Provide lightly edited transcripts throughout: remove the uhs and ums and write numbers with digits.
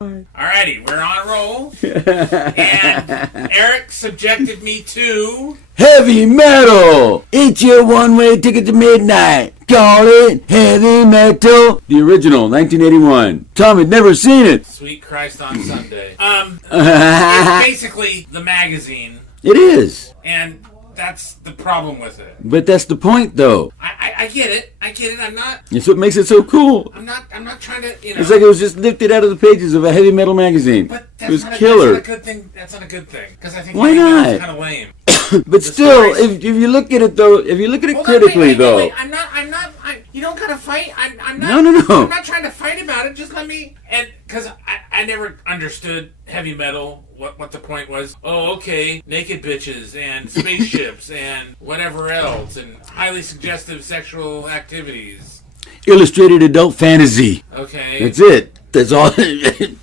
Alrighty, we're on a roll. And Eric subjected me to Heavy metal! It's your one-way ticket to midnight. Call it heavy metal. The original, 1981. Tom had never seen it. Sweet Christ on Sunday. It's basically the magazine, It is. and that's the problem with it. But that's the point, though. I get it. I get it. I'm not It's what makes it so cool. trying to, you know. It's like it was just lifted out of the pages of a heavy metal magazine. But It was that's killer. not a good thing. That's not a good thing. Because I think Why heavy metal's not? kind of lame. But still, stories- if you look at it, though, if you look at it Hold on, critically, wait, though. wait. You don't gotta fight. I'm not. No. I'm not trying to fight about it. Just let me. And because I never understood heavy metal. What the point was? Oh, okay, naked bitches and spaceships and whatever else and highly suggestive sexual activities. Illustrated adult fantasy. Okay. That's it. That's all.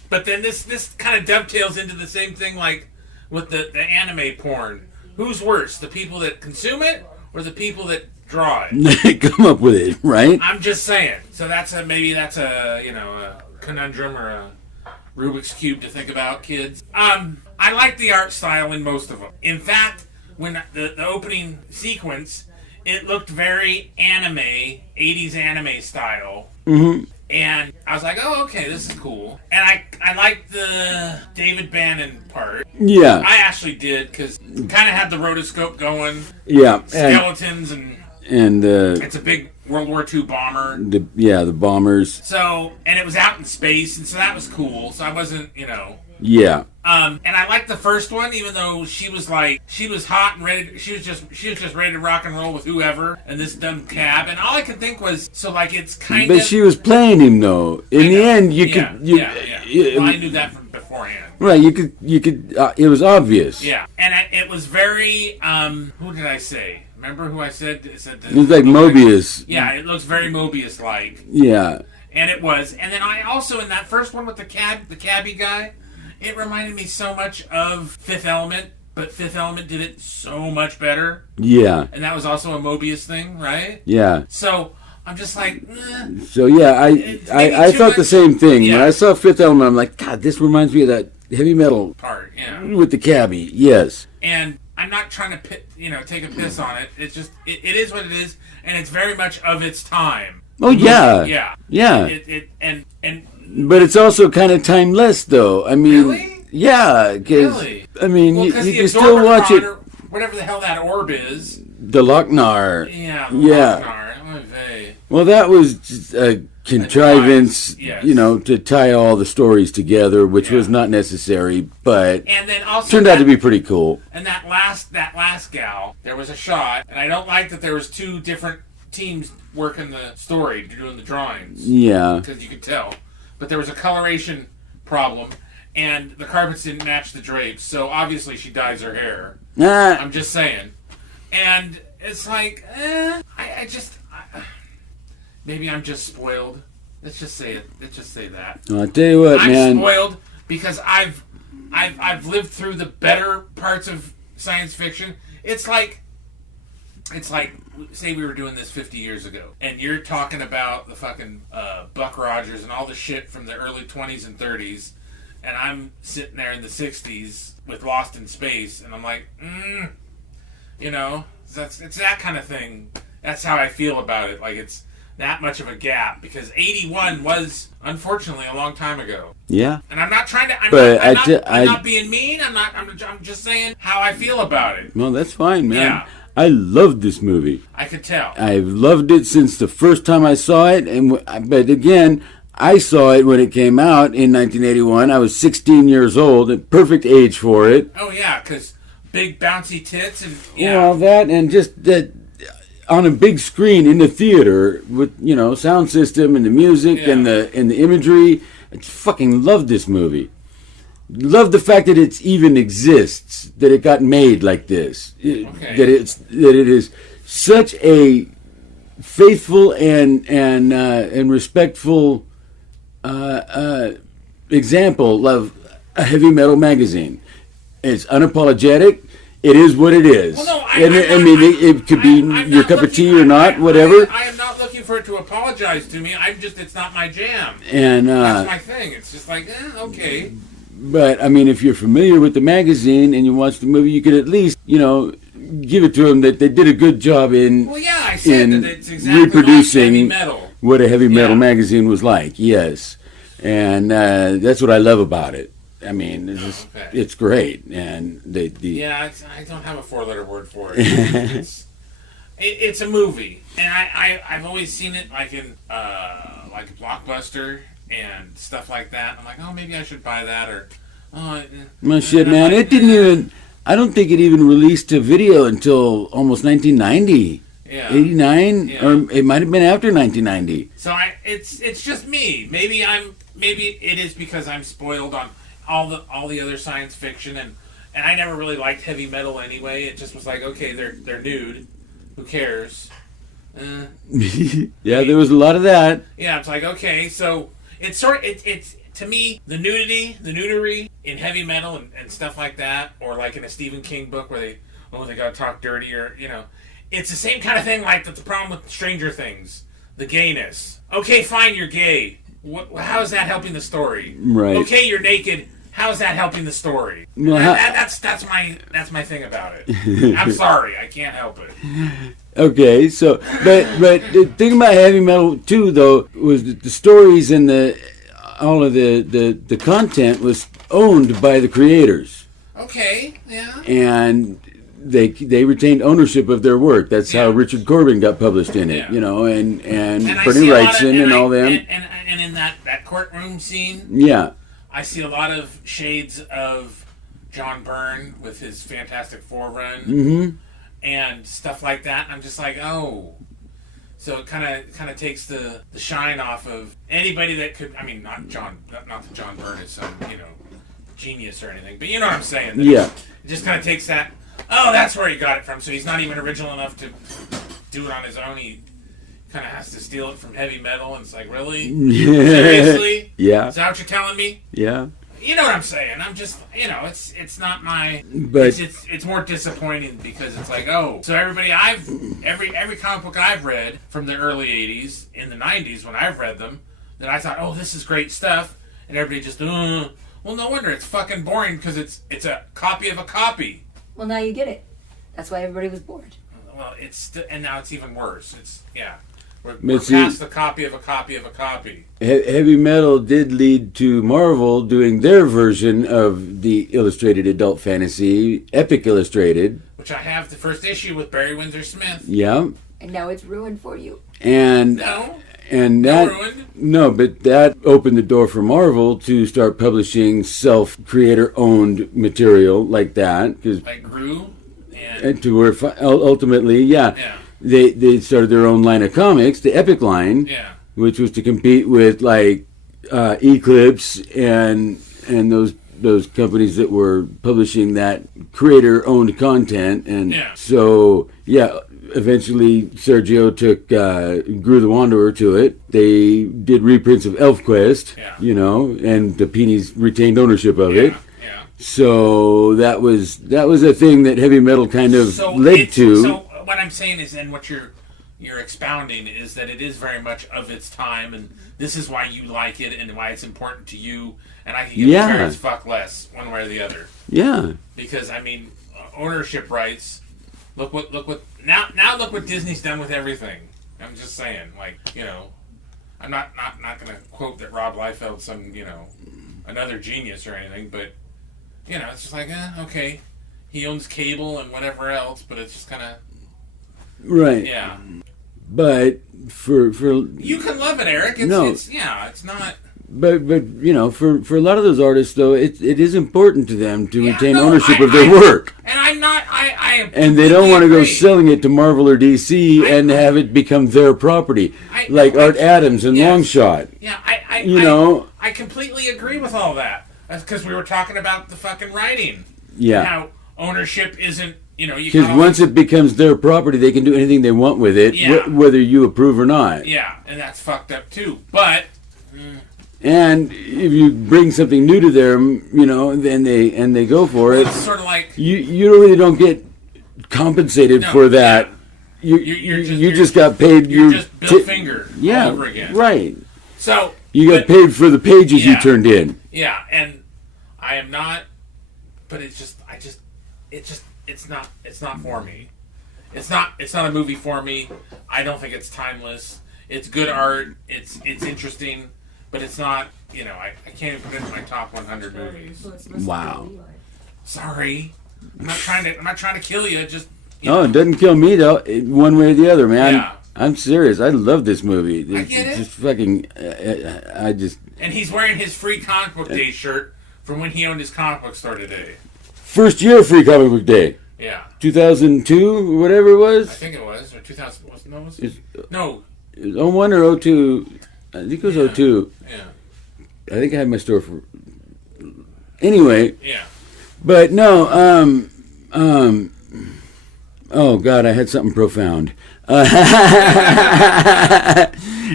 But then this kind of dovetails into the same thing like with the anime porn. Who's worse, the people that consume it or the people that draw it? Come up with it, right? I'm just saying. So maybe that's a conundrum or a Rubik's Cube to think about, kids. I like the art style in most of them. In fact, when the opening sequence, it looked very anime, 80s anime style. Mm-hmm. And I was like, oh, okay, this is cool. And I liked the David Bannon part. Yeah. I actually did, because kind of had the rotoscope going. Yeah. Skeletons and it's a big World War II bomber. The bombers. So, and it was out in space, and so that was cool. So I wasn't, Yeah. And I liked the first one, even though she was hot and ready. She was just ready to rock and roll with whoever, and this dumb cab. And all I could think was, so like it's kind of. But she was playing him though. In the end, you could. Well, I knew that from beforehand. Right. You could. It was obvious. Yeah, and it was very. Who did I say? Remember who I said? It was like Mobius. Yeah, it looks very Mobius-like. Yeah. And it was. And then I also, in that first one with the cabbie guy, it reminded me so much of Fifth Element, but Fifth Element did it so much better. Yeah. And that was also a Mobius thing, right? Yeah. So I'm just like, So yeah, I felt the same thing. Yeah. When I saw Fifth Element, I'm like, God, this reminds me of that heavy metal part, yeah. with the cabbie. Yes. And I'm not trying to take a piss on it. It's just it is what it is, and it's very much of its time. Oh yeah. Yeah. Yeah. And But it's also kind of timeless, though. I mean, really? Yeah, because really? I mean, well, you the can still watch it. or whatever the hell that orb is. The Lochnar. Yeah. Yeah. Lochnar. Oy vey. Well, that was just a contrivance, Yes. to tie all the stories together, which was not necessary, but And then also turned out to be pretty cool. And that last gal, there was a shot, and I don't like that there was two different teams working the story, doing the drawings. Yeah. Because you could tell. But there was a coloration problem, and the carpets didn't match the drapes, so obviously she dyes her hair. Ah, I'm just saying. And it's like, maybe I'm just spoiled. Let's just say it. Let's just say that. I'll tell you what, I'm man. spoiled because I've lived through the better parts of science fiction. It's like say we were doing this 50 years ago, and you're talking about the fucking Buck Rogers and all the shit from the early 20s and 30s, and I'm sitting there in the 60s with Lost in Space, and I'm like, it's that kind of thing. That's how I feel about it. Like it's that much of a gap because 81 was unfortunately a long time ago. Yeah. And I'm not trying to. I'm not being mean. I'm just saying how I feel about it. Well, that's fine, man. Yeah. I loved this movie. I could tell. I've loved it since the first time I saw it, but again, I saw it when it came out in 1981. I was 16 years old, a perfect age for it. Oh yeah, because big bouncy tits and Well, that and just that on a big screen in the theater with sound system and the music and the imagery. I fucking loved this movie. Love the fact that it even exists, that it got made like this, that it is such a faithful and respectful example of a heavy metal magazine. It's unapologetic. it is what it is. Well, no, I mean, it could be I'm your not cup of looking- tea or not, whatever. I am not looking for it to apologize to me. It's not my jam. And That's my thing. It's just like, okay. but I mean, if you're familiar with the magazine and you watch the movie, you could at least, give it to them that they did a good job in Well, yeah, I said in that it's exactly reproducing like heavy metal. what a heavy metal Yeah. magazine was like. Yes, and that's what I love about it. I mean, Okay. it's great, and Yeah, I don't have a 4-letter word for it. It's a movie, and I've always seen it like in like Blockbuster and stuff like that. I'm like, oh, maybe I should buy that, or well, shit, and I'm man, like, it didn't even. I don't think it even released to video until almost 1990, yeah. 89, Yeah. or it might have been after 1990. So it's just me. Maybe it is because I'm spoiled on all the other science fiction, and I never really liked heavy metal anyway. It just was like, okay, they're nude, who cares? Yeah, there was a lot of that. Yeah, it's like, okay, so it's to me the nudity in heavy metal and stuff like that, or like in a Stephen King book where they gotta talk dirty, or it's the same kind of thing like the problem with Stranger Things, the gayness. Okay, fine, you're gay. How is that helping the story? Right. Okay, you're naked. How is that helping the story? Well, that's my thing about it. I'm sorry, I can't help it. Okay, so but the thing about heavy metal too, though, was that the stories and all of the content was owned by the creators, Okay, yeah. and they retained ownership of their work. That's how Yeah. Richard Corbin got published in it, Yeah. and And I Bernie see a lot of- Wrightson and all them. And in that courtroom scene, Yeah, I see a lot of shades of John Byrne with his Fantastic Four run mm-hmm. and stuff like that. I'm just like, oh. So it kind of takes the shine off of anybody that could. I mean, not that John Byrne is some genius or anything, but you know what I'm saying. That Yeah. It just kind of takes that. Oh, that's where he got it from. So he's not even original enough to do it on his own. He kind of has to steal it from heavy metal, and it's like, really? Seriously? Yeah, Is that what you're telling me? yeah. You know what I'm saying? I'm just, it's not my. But- it's more disappointing because it's like, oh, so every comic book I've read from the early '80s, in the '90s when I've read them, that I thought, oh, this is great stuff, and everybody just, well, no wonder it's fucking boring because it's a copy of a copy. Well, now you get it. That's why everybody was bored. Well, and now it's even worse. We're But see- past the copy of a copy of a copy. Heavy metal did lead to Marvel doing their version of the illustrated adult fantasy, Epic Illustrated. Which I have the first issue with Barry Windsor Smith. Yeah, And now it's ruined for you. and No, that ruined. no, but that opened the door for Marvel to start publishing self-creator-owned material like that, because Like Gru and to where ultimately, yeah. yeah, They started their own line of comics, the Epic line, yeah, which was to compete with like Eclipse and those companies that were publishing that creator-owned content, and Yeah. so yeah. Eventually, Sergio took Gru the Wanderer to it. They did reprints of ElfQuest, Yeah. and the Peonies retained ownership of yeah, it. yeah. So that was a thing that heavy metal kind of led to. So what I'm saying is, and what you're expounding is that it is very much of its time, and this is why you like it and why it's important to you. And I can give Yeah. a fair as fuck less one way or the other, Yeah. because I mean, ownership rights. Look what now look what Disney's done with everything. I'm just saying, like, I'm not gonna quote that Rob Liefeld's some another genius or anything, but it's just like okay, he owns cable and whatever else, but it's just kind of Right. yeah. But for You can love it, Eric. It's, No. it's not. but for a lot of those artists though, it is important to them to Yeah, retain no, ownership I- of their I- work. And I'm not. I am. And they don't want to go completely agree. selling it to Marvel or DC and have it become their property, like no, Art Adams and yes. Longshot. Yeah, I completely agree with all that. That's because we were talking about the fucking writing. Yeah. How ownership isn't. You Because once it becomes their property, they can do anything they want with it, Yeah. whether you approve or not. Yeah, and that's fucked up too. But And if you bring something new to them, you know, then they go for it. It's sort of like You really don't get compensated No, for that. yeah. You You're just got paid. you're just Bill Finger all over again. right. So You got paid for the pages you Yeah. turned in. Yeah, and I am not, but it's not for me. It's not a movie for me. I don't think it's timeless. It's good art. It's interesting, but it's not. You know, I can't even put it in my top 100 movies. Wow. Sorry, I'm not trying to kill you. Just No, it doesn't kill me though. One way or the other, man. Yeah. I'm serious. I love this movie. I get it. Just fucking. I just. And he's wearing his free comic book day shirt from when he owned his comic book store today. First year free comic book day. Yeah, 2002, whatever it was. I think it was, or 2000. Was It's- no? It was 01 or 02. I think it was 02. Yeah, I think I had my store for. Anyway, yeah. but no, oh God, I had something profound.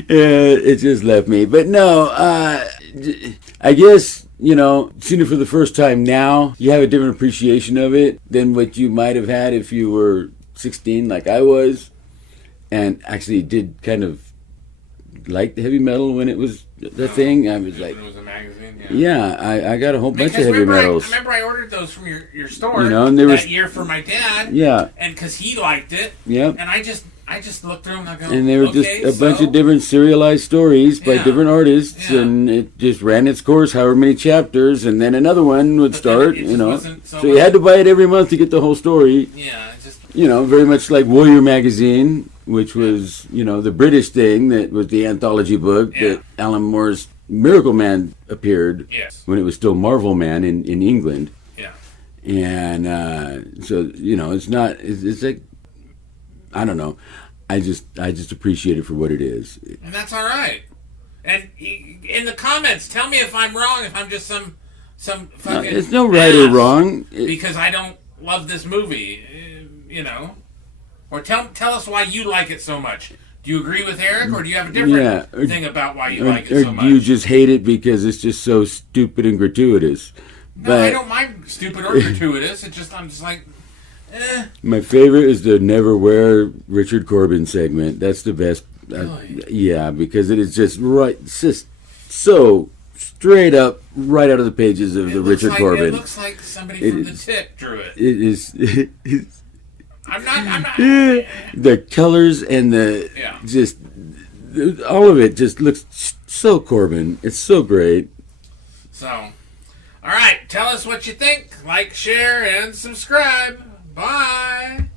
It just left me. But no, I guess, you know, seeing it for the first time now, you have a different appreciation of it than what you might have had if you were 16 like I was. And actually did kind of like the heavy metal when it was the thing. I was like, When it was a magazine. yeah, I got a whole bunch of Because heavy metals. I remember I ordered those from your store, You know, and there that was- year for my dad. Yeah, And because he liked it, yep. and I just looked through them and I go, And they were okay, just a bunch so- of different serialized stories by Yeah. different artists, Yeah. and it just ran its course, however many chapters, and then another one would But then start. it You just know, wasn't so so you had to buy it every month to get the whole story. Yeah, it just You know, very much like Warrior magazine, which was the British thing that was the anthology book Yeah. that Alan Moore's Miracle Man appeared yes, when it was still Marvel Man in England. yeah. And so it's not. It's like, I don't know. I just appreciate it for what it is. And that's all right. And in the comments, tell me if I'm wrong. If I'm just some fucking. It's no right or ass wrong. because I don't love this movie. Or tell us why you like it so much. Do you agree with Eric, or do you have a different thing about why you like it Or so much? do you just hate it because it's just so stupid and gratuitous? No, I don't mind stupid or gratuitous. I'm just like, My favorite is the Never Wear Richard Corbin segment. That's the best. Really? Yeah, because it is just right. It's just so straight up, right out of the pages of the Richard Corbin. It looks like somebody from the Tip drew it. It is. I'm not. The colors and the Yeah. just all of it just looks so Corbin. It's so great. So, all right. Tell us what you think. Like, share, and subscribe. Bye.